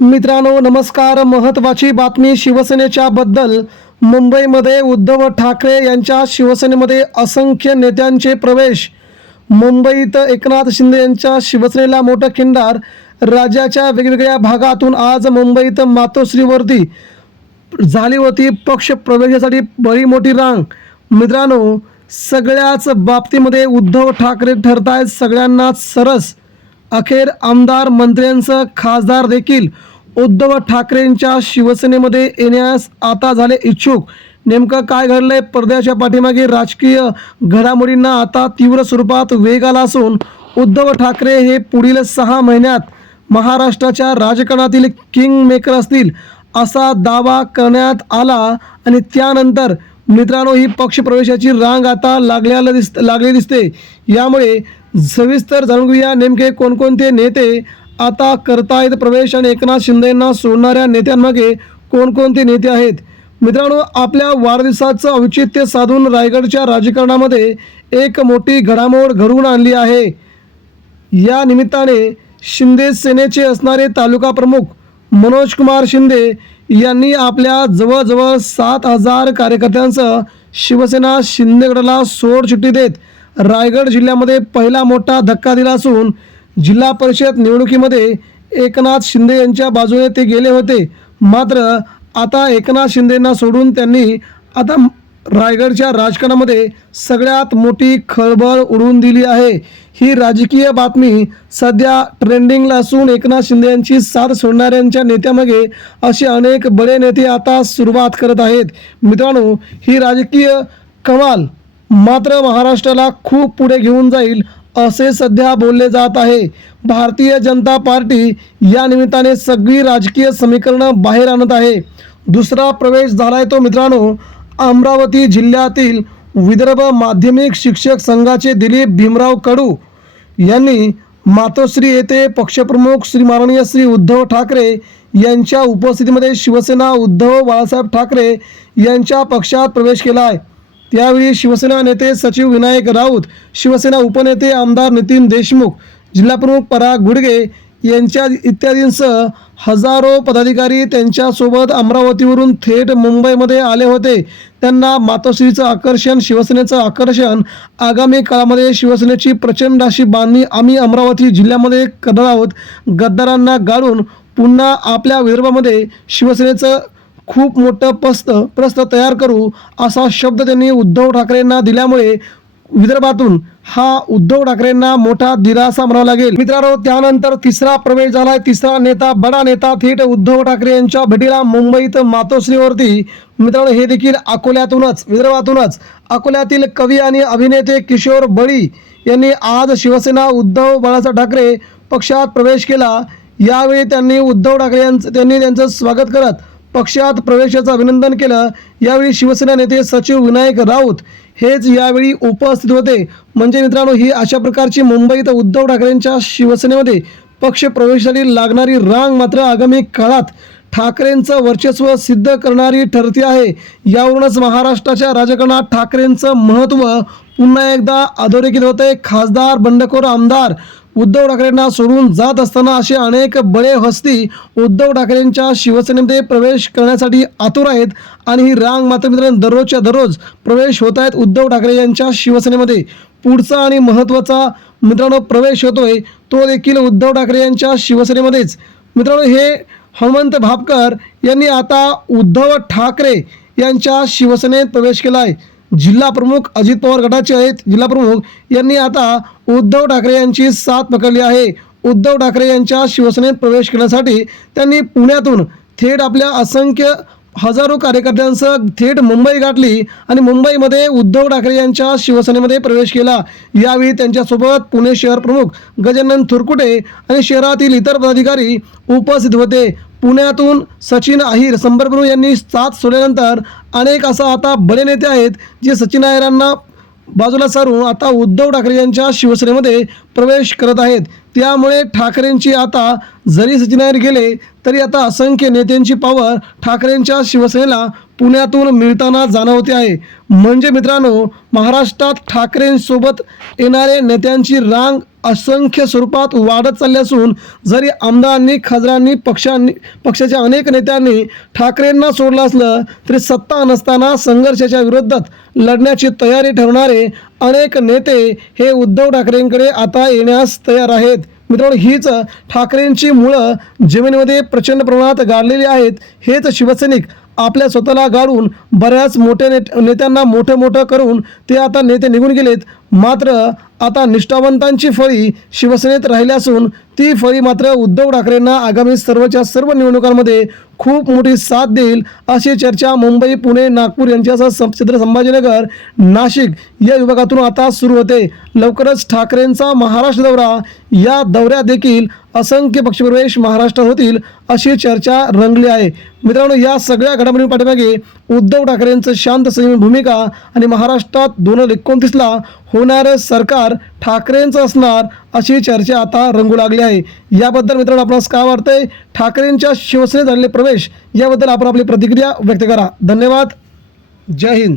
मित्रांनो नमस्कार. महत्त्वाची बातमी शिवसेनेच्या बद्दल. मुंबईमध्ये उद्धव ठाकरे यांच्या शिवसेनेमध्ये असंख्य नेत्यांचे प्रवेश. मुंबईत एकनाथ शिंदे यांच्या शिवसेनेला मोठं खिंडार. राज्याच्या वेगवेगळ्या भागातून आज मुंबईत मातोश्रीवरती झाली होती पक्ष प्रवेशासाठी बरी मोठी रांग. मित्रांनो सगळ्याच बाबतीमध्ये उद्धव ठाकरे ठरतायत सगळ्यांनाच सरस. अखेर आमदार मंत्र्यांसह खासदार देखील उद्धव ठाकरेंच्या शिवसेनेमध्ये येण्यास आता झाले इच्छुक. नेमकं काय घडलंय? पडद्याच्या पाठीमागे राजकीय घडामोडींना आता तीव्र स्वरूपात वेग आला असून उद्धव ठाकरे हे पुढील 6 महिन्यात महाराष्ट्राच्या राजकारणातील किंग मेकर असतील असा दावा करण्यात आला. आणि त्यानंतर मित्रांनो ही पक्षप्रवेशाची रांग आता लागलेली दिसते. यामुळे सविस्तर जाणून घेऊया नेमके कोणकोणते नेते आता करतायत प्रवेश आणि एकनाथ शिंदेंना सोडणाऱ्या नेत्यांमागे कोणकोणते नेते आहेत. मित्रांनो आपल्या वाढदिवसाचं औचित्य साधून रायगडच्या राजकारणामध्ये एक मोठी घडामोड घडवून आणली आहे. या निमित्ताने शिंदे सेनेचे असणारे तालुका प्रमुख मनोज कुमार शिंदे यांनी आपल्या जवळजवळ 7,000 कार्यकर्त्यांसह शिवसेना शिंदेगडाला सोडचिठ्ठी देत रायगड जिल्ह्यामध्ये पहिला मोठा धक्का दिला असून जिल्हा परिषद निवडणुकीमध्ये एकनाथ शिंदे यांच्या बाजूने ते गेले होते. मात्र आता एकनाथ शिंदेंना सोडून त्यांनी आता रायगडच्या राजकारणामध्ये सगळ्यात मोठी खळबळ उडवून दिली आहे. ही राजकीय बातमी सध्या ट्रेंडिंगला असून एकनाथ शिंदे यांची साथ सोडणाऱ्यांच्या नेत्यामागे असे अनेक बडे नेते आता सुरुवात करत आहेत. मित्रांनो ही राजकीय कमाल मात्र महाराष्ट्राला खूप पुढे घेऊन जाईल असे सध्या बोलले जात आहे. भारतीय जनता पार्टी या निमित्ताने सगळी राजकीय समीकरणं बाहेर आणत आहे. दुसरा प्रवेश झालाय तो मित्रांनो अमरावती जिल्ह्यातील विदर्भ माध्यमिक शिक्षक संघाचे दिलीप भीमराव कडू यांनी मातोश्री येथे पक्षप्रमुख माननीय श्री उद्धव ठाकरे यांच्या उपस्थितीमध्ये शिवसेना उद्धव बाळासाहेब ठाकरे यांच्या पक्षात प्रवेश केला आहे. त्यावेळी शिवसेना नेते सचिव विनायक राऊत, शिवसेना उपनेते आमदार नितीन देशमुख, जिल्हाप्रमुख पराग गुडगे यांच्या इत्यादींसह हजारो पदाधिकारी त्यांच्यासोबत अमरावतीवरून थेट मुंबईमध्ये आले होते. त्यांना मातोश्रीचं आकर्षण, शिवसेनेचं आकर्षण, आगामी काळामध्ये शिवसेनेची प्रचंड अशी बांधणी आम्ही अमरावती जिल्ह्यामध्ये करणार आहोत. गद्दारांना गाडून पुन्हा आपल्या विदर्भामध्ये शिवसेनेचं खूप मोठं प्रस्थ तयार करू असा शब्द त्यांनी उद्धव ठाकरेंना दिल्यामुळे विदर्भातून हा उद्धव ठाकरेंना मोठा दिलासा म्हणावा लागेल. मित्रांनो त्यानंतर तिसरा प्रवेश झालाय. तिसरा नेता बडा नेता थेट उद्धव ठाकरे यांच्या भेटीला मुंबईत मातोश्रीवरती. मित्रांनो हे देखील अकोल्यातूनच, विदर्भातूनच. अकोल्यातील कवी आणि अभिनेते किशोर बळी यांनी आज शिवसेना उद्धव बाळासाहेब ठाकरे पक्षात प्रवेश केला. यावेळी त्यांनी उद्धव ठाकरे त्यांचं स्वागत करत पक्षात प्रवेशाचं अभिनंदन केलं. यावेळी शिवसेना नेते सचिव विनायक राऊत हेच यावेळी उपस्थित होते. म्हणजे मित्रांनो ही अशा प्रकारची मुंबईत उद्धव ठाकरेंच्या शिवसेनेमध्ये पक्ष प्रवेशासाठी लागणारी रांग मात्र आगामी काळात ठाकरेंचं वर्चस्व सिद्ध करणारी ठरते आहे. यावरूनच महाराष्ट्राच्या राजकारणात ठाकरेंचं महत्त्व पुन्हा एकदा अधोरेखित होते. खासदार, बंडखोर आमदार उद्धव ठाकरेंना सोडून जात असताना असे अनेक बळे हस्ती उद्धव ठाकरेंच्या शिवसेनेमध्ये प्रवेश करण्यासाठी आतुर आहेत. आणि ही रांग मात्र मित्रांनो दररोजच्या दररोज प्रवेश होत आहेत उद्धव ठाकरे यांच्या शिवसेनेमध्ये. पुढचा आणि महत्त्वाचा मित्रांनो प्रवेश होतोय तो देखील उद्धव ठाकरे यांच्या शिवसेनेमध्येच. मित्रांनो हे हनुमंत भापकर यांनी आता उद्धव ठाकरे यांच्या शिवसेनेत प्रवेश केला आहे. जिल्हा प्रमुख अजित पवार गटाचे आहेत जिल्हा प्रमुख यांनी आता उद्धव ठाकरे यांची साथ पकडली आहे. उद्धव ठाकरे यांच्या शिवसेनेत प्रवेश करण्यासाठी त्यांनी पुण्यातून थेट आपल्या असंख्य हजारो कार्यकर्त्यांसह थेट मुंबई गाठली आणि मुंबईमध्ये उद्धव ठाकरे यांच्या शिवसेनेमध्ये प्रवेश केला. यावेळी त्यांच्यासोबत पुणे शहर प्रमुख गजानन थुरकुटे आणि शहरातील इतर पदाधिकारी उपस्थित होते. पुण्यातून सचिन अहिर संपर्कप्रमुख यांनी साथ सोडल्यानंतर अनेक असा आता बडे नेते आहेत जे सचिन अहिरांना बाजूला सारून आता उद्धव ठाकरे यांच्या शिवसेनेमध्ये प्रवेश करत आहेत. त्यामुळे ठाकरेंची आता जरी सचिनावर गेले तरी आता असंख्य नेत्यांची पावर ठाकरेंच्या शिवसेनेला पुण्यातून मिळताना जाणवते आहे. म्हणजे मित्रांनो, महाराष्ट्रात ठाकरेंसोबत येणारे नेत्यांची रांग असंख्य स्वरूपात वाढत चालली असून जरी आमदारांनी खासदारांनी पक्षाच्या अनेक नेत्यांनी ठाकरेंना सोडलं असलं तरी सत्ता नसताना संघर्षाच्या विरोधात लढण्याची तयारी ठेवणारे अनेक नेते हे उद्धव ठाकरेंकडे आता येण्यास तयार आहेत. मित्रांनो, हीच ठाकरेंची मुळं जमिनीमध्ये प्रचंड प्रमाणात गाडलेली आहेत. हेच शिवसैनिक आपल्या स्वतःला गाडून बऱ्याच मोठ्या नेत्यांना मोठं करून ते आता नेते निघून गेलेत. मात्र आता निष्ठावंतांची फळी शिवसेनेत राहिली असून ती फळी मात्र उद्धव ठाकरेंना आगामी सर्वच्या सर्व निवडणुकांमध्ये खूप मोठी साथ देईल अशी चर्चा मुंबई, पुणे, नागपूर यांच्यासह छत्रपती संभाजीनगर, नाशिक या विभागातून आता सुरू होते. लवकरच ठाकरेंचा महाराष्ट्र दौरा, या दौऱ्यात देखील असंख्य पक्षप्रवेश महाराष्ट्रात होतील अशी चर्चा रंगली आहे. मित्रांनो, या सगळ्या घडामोडी पाठीमागे उद्धव ठाकरेंचं शांत संयमी भूमिका आणि महाराष्ट्रात 2029ला होणारं सरकार ठाकरेंचं असणार अशी चर्चा आता रंगू लागली आहे. याबद्दल मित्रांनो आपणास काय वाटतंय? ठाकरेंच्या शिवसेनेत झालेले प्रवेश याबद्दल आपण आपली प्रतिक्रिया व्यक्त करा. धन्यवाद. जय हिंद.